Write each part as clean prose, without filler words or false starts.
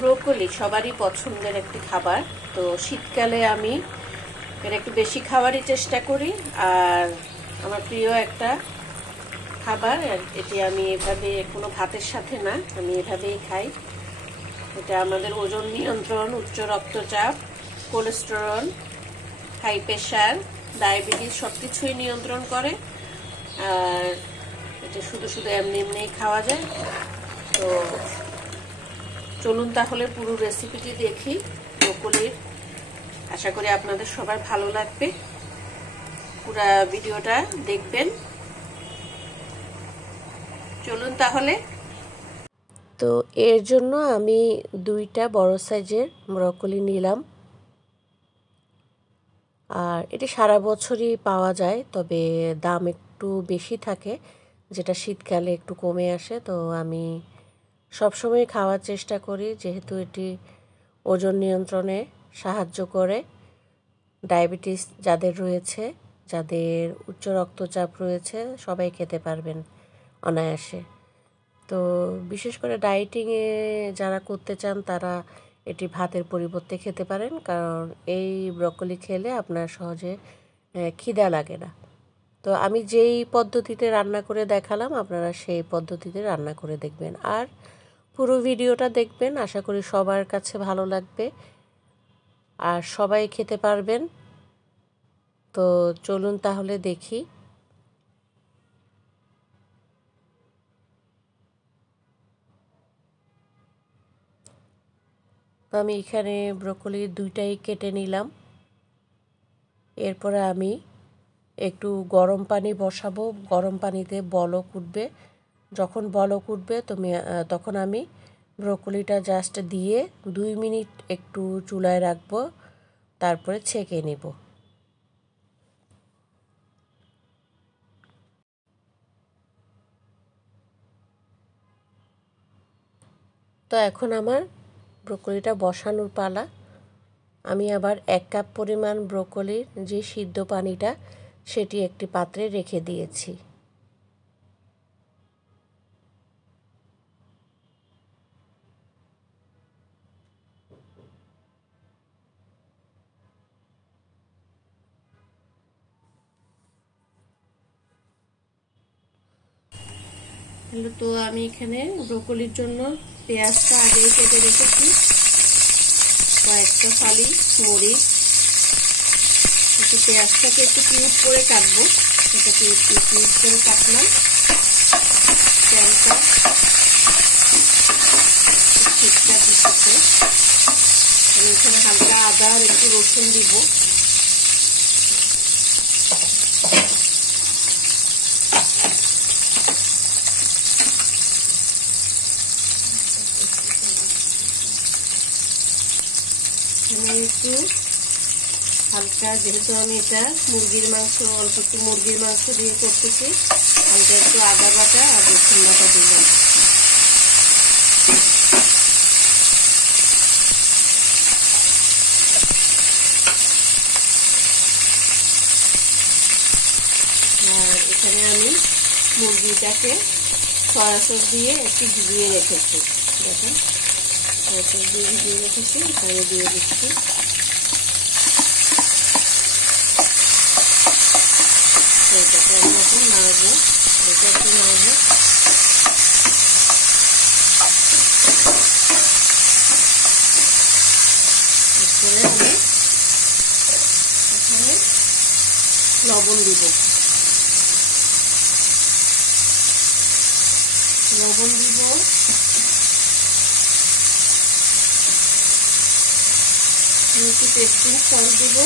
Broccoli সবারই পছন্দের একটি খাবার। তো শীতকালে আমি এর একটু বেশি খাওয়ারই চেষ্টা করি। আর আমার প্রিয় একটা খাবার, এটি আমি এভাবে কোনো ভাতের সাথে না, আমি এভাবেই খাই। এটা আমাদের ওজন নিয়ন্ত্রণ, উচ্চ রক্তচাপ, কোলেস্টেরল, হাই প্রেশার, ডায়াবেটিস সব কিছুই নিয়ন্ত্রণ করে। আর এটা শুধু শুধু এমনি এমনিই খাওয়া যায়। তো চলুন তাহলে পুরো রেসিপিটি দেখি ব্রোকলির। আশা করি আপনাদের সবার ভালো লাগবে, পুরো ভিডিওটা দেখবেন। চলুন তাহলে। তো এর জন্য আমি 2টা বড় সাইজের ব্রোকলি নিলাম। আর এটি সারা বছরই পাওয়া যায়, তবে দাম একটু বেশি থাকে, যেটা শীতকালে একটু কমে আসে। তো আমি সবসময় খাওয়ার চেষ্টা করি, যেহেতু এটি ওজন নিয়ন্ত্রণে সাহায্য করে। ডায়াবেটিস যাদের রয়েছে, যাদের উচ্চ রক্তচাপ রয়েছে, সবাই খেতে পারবেন অনায়াসে। তো বিশেষ করে ডায়েটিংয়ে যারা করতে চান তারা এটি ভাতের পরিবর্তে খেতে পারেন, কারণ এই ব্রকলি খেলে আপনার সহজে খিদা লাগে না। তো আমি যেই পদ্ধতিতে রান্না করে দেখালাম, আপনারা সেই পদ্ধতিতে রান্না করে দেখবেন আর পুরো ভিডিওটা দেখবেন। আশা করি সবার কাছে ভালো লাগবে আর সবাই খেতে পারবেন। তো চলুন তাহলে দেখি। তো আমি এখানে ব্রোকলি 2টাই কেটে নিলাম। এরপরে আমি একটু গরম পানি বসাবো। গরম পানিতে বলক উঠবে। যখন বলক উঠবে তখন আমি ব্রোকলিটা জাস্ট দিয়ে 2 মিনিট একটু চুলায় রাখবো, তারপরে ছেঁকে নেব। তো এখন আমার ব্রোকলিটা বসানোর পালা। আমি আবার 1 কাপ পরিমাণ ব্রোকলির যে সিদ্ধ পানিটা, সেটি একটি পাত্রে রেখে দিয়েছি। তো আমি এখানে ব্রোকলির জন্য পেঁয়াজটা আগেই কেটে রেখেছি, কয়েকটা ফালি মরিচ। একটু পেঁয়াজটাকে একটু কিউব করে কাটবো, সেটাকে একটু কিউব করে কাটলাম। তেলটা ঠিকঠাক দিচ্ছে। আমি এখানে হালকা আদা আর একটু রসুন দিব। একটু হালকা, যেহেতু আমি এটা মুরগির মাংস, অল্প একটু মুরগির মাংস দিয়ে করতেছি, হালকা একটু আদা বাটা আর রসুন বাটা দিলাম। আর এখানে আমি মুরগিটাকে সয়া সস দিয়ে একটু ভিজিয়ে রেখেছি। দেখেন, সয়া সস দিয়ে ভিজিয়ে রেখেছি, এখানে দিয়ে দিচ্ছি। এটাকে আমি এখন নাড়বো, এটা একটু নাড়বো। এরপরে আমি এখানে লবণ দিব। লবণ দিব, একটু টেস্টিং সল্ট দিব,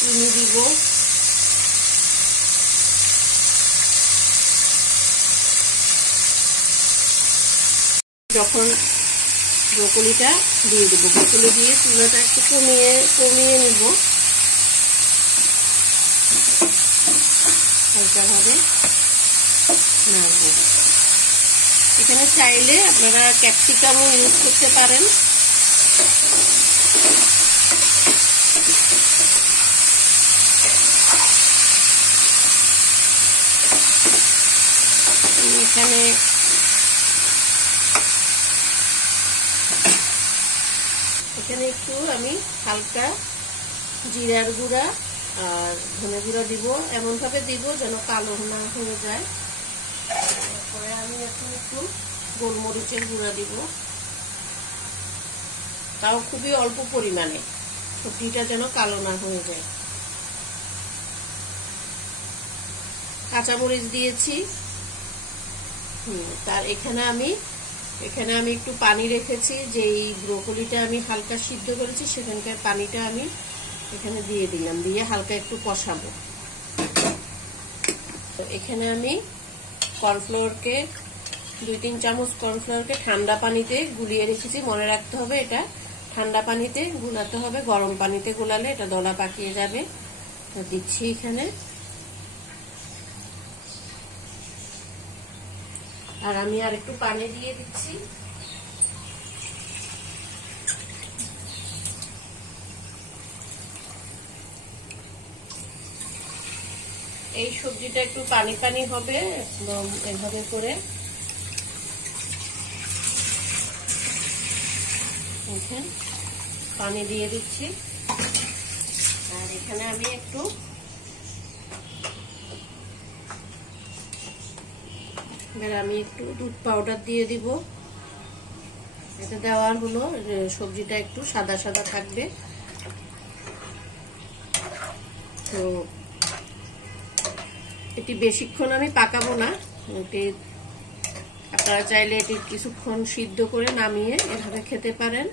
চিনি দিব, যখন ব্রোকলিটা দিয়ে দেবো, ব্রোকলি দিয়ে চুলাটা একটু কমিয়ে নিব, হালকাভাবে নাড়ব। এখানে চাইলে আপনারা ক্যাপসিকামও ইউজ করতে পারেন। এখানে একটু আমি হালকা জিরার গুঁড়া আর ধনে গুঁড়া দিব, এমনভাবে দিব যেন কালো না হয়ে যায়। তারপরে আমি এখন একটু গোলমরিচের গুঁড়া দিব, তাও খুবই অল্প পরিমাণে, সবজিটা যেন কালো না হয়ে যায়। কাঁচামরিচ দিয়েছি। তার এখানে আমি একটু পানি রেখেছি, যেই ব্রোকলিটা আমি হালকা সিদ্ধ করেছি সেখানকার পানিটা আমি এখানে দিয়ে দিলাম, দিয়ে হালকা একটু কষাবো। তো এখানে আমি কর্নফ্লাওয়ারকে 2-3 চামচ কর্নফ্লাওয়ারকে ঠান্ডা পানিতে গুলিয়ে রেখেছি। মনে রাখতে হবে এটা ঠান্ডা পানিতে গুলাতে হবে, গরম পানিতে গুলালে এটা দলা পাকিয়ে যাবে। তো দিচ্ছি এখানে, আর আমি আর একটু পানি দিয়ে দিচ্ছি। এই সবজিটা একটু পানি পানি হবে, একদম এভাবে করে পানি দিয়ে দিচ্ছি। আর এখানে আমি একটু দুধ পাউডার দিয়ে দিব। এটা দেওয়ার হলো সবজিটা একটু সাদা সাদা থাকবে। তো এটি বেশিক্ষণ আমি পাকাবো না, এটি আপনারা চাইলে এটি কিছুক্ষণ সিদ্ধ করে নামিয়ে এভাবে খেতে পারেন,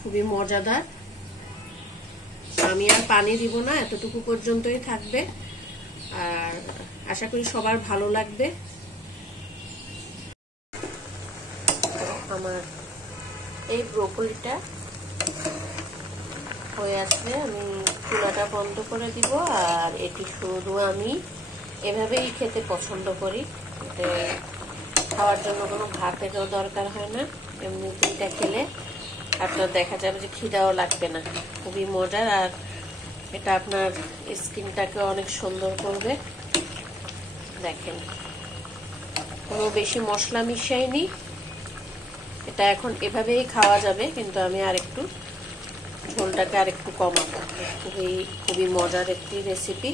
খুবই মজাদার। আমি আর পানি দিব না, এতটুকু পর্যন্তই থাকবে। আর আশা করি সবার ভালো লাগবে। আমার এই ব্রোকলিটা হয়ে আসলে আমি চুলাটা বন্ধ করে দিব। আর এটি শুধু আমি এভাবেই খেতে পছন্দ করি, এতে খাওয়ার জন্য কোনো ভাতেরও দরকার হয় না। এমনিতে এটা খেলে আপনার দেখা যাবে যে খিদাও লাগবে না, খুবই মজার। আর এটা আপনার স্কিনটাকে অনেক সুন্দর করবে। দেখেন, কোনো বেশি মশলা মিশাইনি। এটা এখন এভাবেই খাওয়া যাবে, কিন্তু আমি আরেকটু ঝোলটাকে আরেকটু কমাবো। খুবই মজার একটি রেসিপি,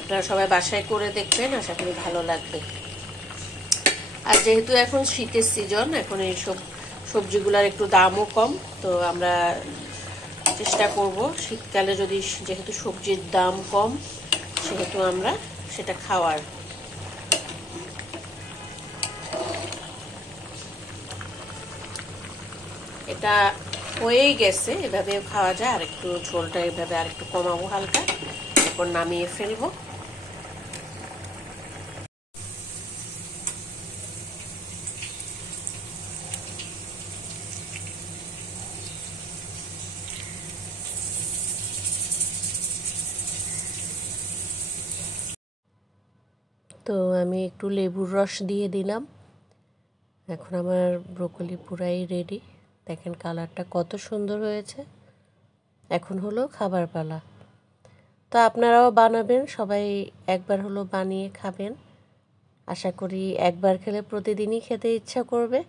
আপনারা সবাই বাসায় করে দেখবেন, আশা করি ভালো লাগবে। আর যেহেতু এখন শীতের সিজন, এখন এইসব সবজিগুলোর একটু দামও কম, তো আমরা চেষ্টা করব শীতকালে যেহেতু সবজির দাম কম, সেহেতু আমরা সেটা খাওয়ার। এটা হয়েই গেছে, এভাবেও খাওয়া যায়। আর একটু ঝোলটা এভাবে আর একটু কমাবো হালকা, এরপর নামিয়ে ফেলবো। তো আমি একটু লেবুর রস দিয়ে দিলাম। এখন আমার ব্রোকলি পুরাই রেডি। দেখেন কালারটা কত সুন্দর হয়েছে। এখন হলো খাবার পালা। তো আপনারাও বানাবেন, সবাই একবার হলো বানিয়ে খাবেন। আশা করি একবার খেলে প্রতিদিনই খেতে ইচ্ছা করবে।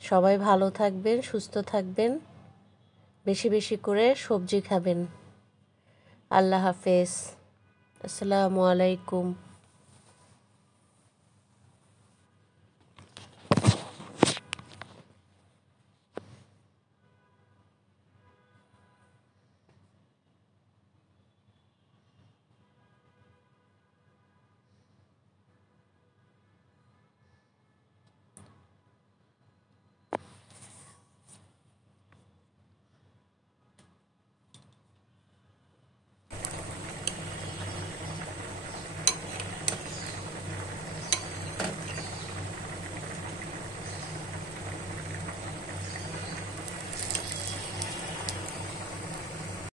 সবাই ভালো থাকবেন, সুস্থ থাকবেন, বেশি বেশি করে সবজি খাবেন। আল্লাহ হাফেজ। আসসালামু আলাইকুম।